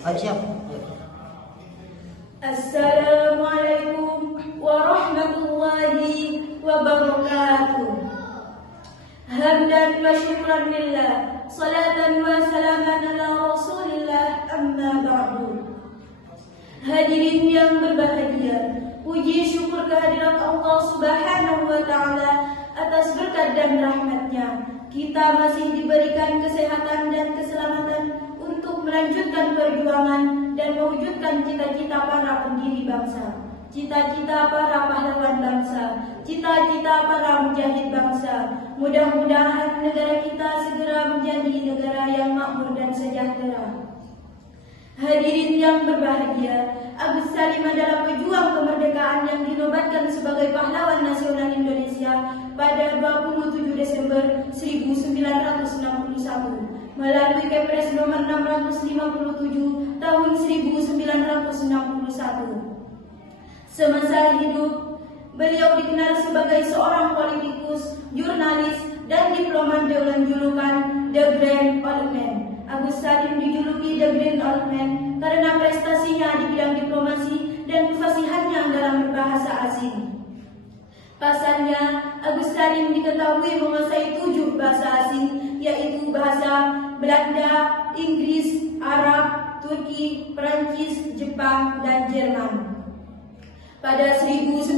Siap. Assalamualaikum warahmatullahi wabarakatuh. Hamdan wa syukran lillah, salatan wa salaman ala rasulillah, amma ba'du. Hadirin yang berbahagia, puji syukur kehadirat Allah Subhanahu wa ta'ala atas berkat dan rahmatnya. Kita masih diberikan kesehatan dan keselamatan untuk melanjutkan perjuangan dan mewujudkan cita-cita para pendiri bangsa, cita-cita para pahlawan bangsa, cita-cita para mujahid bangsa. Mudah-mudahan negara kita segera menjadi negara yang makmur dan sejahtera. Hadirin yang berbahagia, Agus Salim adalah pejuang kemerdekaan yang dinobatkan sebagai pahlawan nasional Indonesia pada 27 Desember 1961 melalui Kepres nomor 657 tahun 1961. Semasa hidup, beliau dikenal sebagai seorang politikus, jurnalis, dan diplomat dengan julukan The Grand Old Man. Agus Salim dijuluki The Grand Old Man karena prestasinya di bidang diplomasi dan kefasihannya dalam berbahasa asing. Pasalnya, Agus Salim diketahui menguasai 7 bahasa asing, yaitu bahasa Belanda, Inggris, Arab, Turki, Perancis, Jepang, dan Jerman. Pada 1915,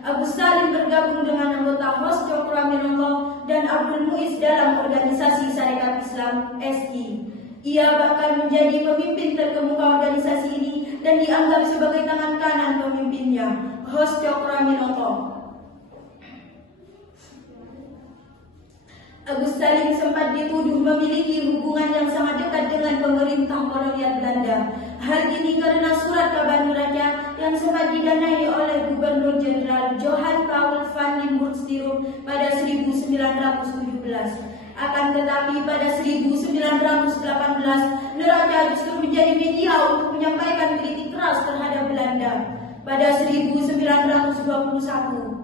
Agus Salim bergabung dengan anggota Hos Cokroaminoto dan Abdul Muiz dalam organisasi Sarekat Islam SI. Ia bahkan menjadi pemimpin terkemuka organisasi ini dan dianggap sebagai tangan kanan pemimpinnya, Hos Cokroaminoto. Agus Salim sempat dituduh memiliki hubungan yang sangat dekat dengan pemerintah kolonial Belanda. Hal ini karena surat kabar neraca yang sempat didanai oleh Gubernur Jenderal Johan Paul van Limburg-Stirum pada 1917. Akan tetapi pada 1918, neraca justru menjadi media untuk menyampaikan kritik keras terhadap Belanda. Pada 1921,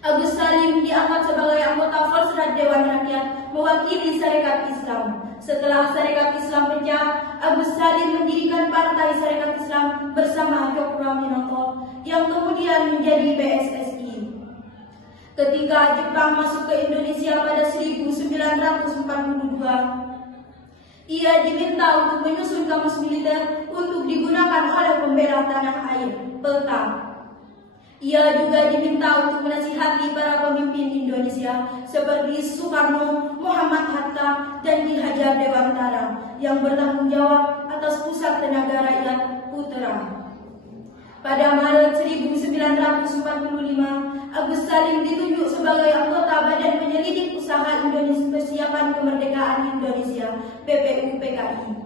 Agus Salim diangkat sebagai anggota Volksraad Dewan Rakyat mewakili Sarekat Islam. Setelah Sarekat Islam pecah, Agus Salim mendirikan Partai Sarekat Islam bersama Cokroaminoto yang kemudian menjadi PSSI. Ketika Jepang masuk ke Indonesia pada 1942, ia diminta untuk menyusun kamus militer untuk digunakan oleh pembela tanah air, PETA. Ia juga diminta untuk menasihati para pemimpin Indonesia seperti Soekarno, Muhammad Hatta, dan Ki Hajar Dewantara yang bertanggung jawab atas Pusat Tenaga Rakyat Putra. Pada Maret 1945, Agus Salim ditunjuk sebagai anggota Badan Penyelidik Usaha Indonesia Persiapan Kemerdekaan Indonesia (BPUPKI).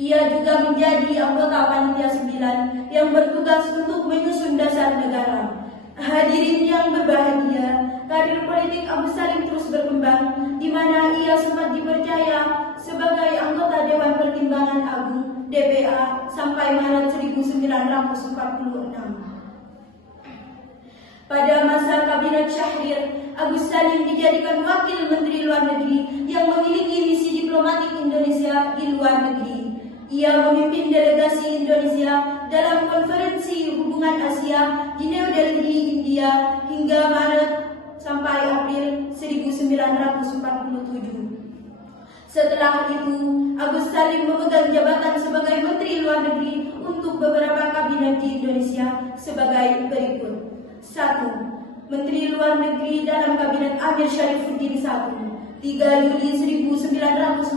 Ia juga menjadi anggota Panitia 9 yang bertugas untuk menyusun dasar negara. Hadirin yang berbahagia, karir politik Agus Salim terus berkembang, di mana ia sempat dipercaya sebagai anggota Dewan Pertimbangan Agung (DPA) sampai Maret 1946. Pada masa Kabinet Syahrir, Agus Salim dijadikan Wakil Menteri Luar Negeri yang memiliki misi diplomatik Indonesia di luar negeri. Ia memimpin delegasi Indonesia dalam konferensi hubungan Asia di New Delhi, India hingga Maret sampai April 1947. Setelah itu, Agus Salim memegang jabatan sebagai Menteri Luar Negeri untuk beberapa kabinet di Indonesia sebagai berikut. 1. Menteri Luar Negeri dalam Kabinet Amir Syarifuddin I, 3 Juli 1946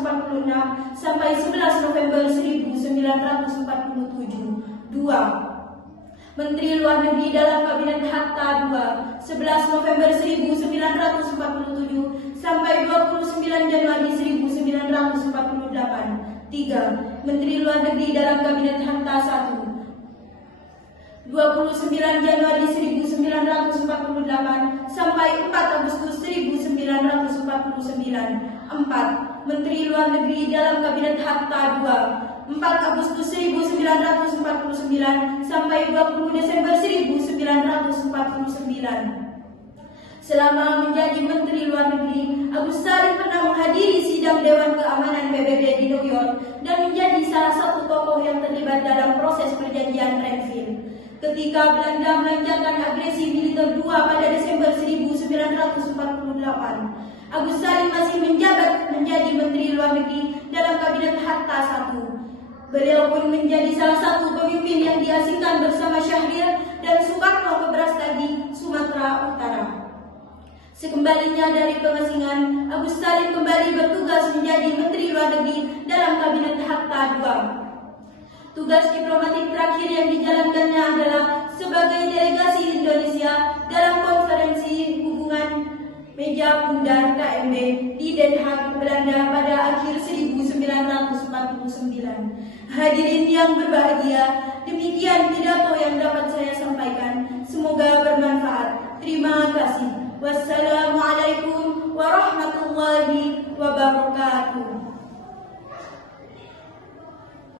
sampai 11 November 1947. 2. Menteri Luar Negeri dalam Kabinet Hatta II, 11 November 1947 sampai 29 Januari 1948. 3. Menteri Luar Negeri dalam Kabinet Hatta I, 29 Januari 1948 sampai 4 Agustus 1949. 4. Menteri Luar Negeri dalam Kabinet Hatta II, 4 Agustus 1949 sampai 20 Desember 1949. Selama menjadi Menteri Luar Negeri, Agus Salim pernah menghadiri sidang Dewan Keamanan PBB di New York beliau dan menjadi salah satu tokoh yang terlibat dalam proses perjanjian Renville. Ketika Belanda melancarkan agresi militer 2 pada Desember 1948, Agus Salim masih menjabat menjadi Menteri Luar Negeri dalam Kabinet Hatta I. Beliau pun menjadi salah satu pemimpin yang diasingkan bersama Syahrir dan Soekarno ke Brastagi, Sumatera Utara. Sekembalinya dari pengasingan, Agus Salim kembali bertugas menjadi Menteri Luar Negeri dalam Kabinet Hatta II. Tugas diplomatik terakhir yang dijalankannya adalah sebagai delegasi Indonesia dalam konferensi hubungan meja bundar KMB di Den Haag, Belanda pada akhir 1949. Hadirin yang berbahagia, demikian pidato yang dapat saya sampaikan. Semoga bermanfaat. Terima kasih. Wassalamualaikum warahmatullahi wabarakatuh.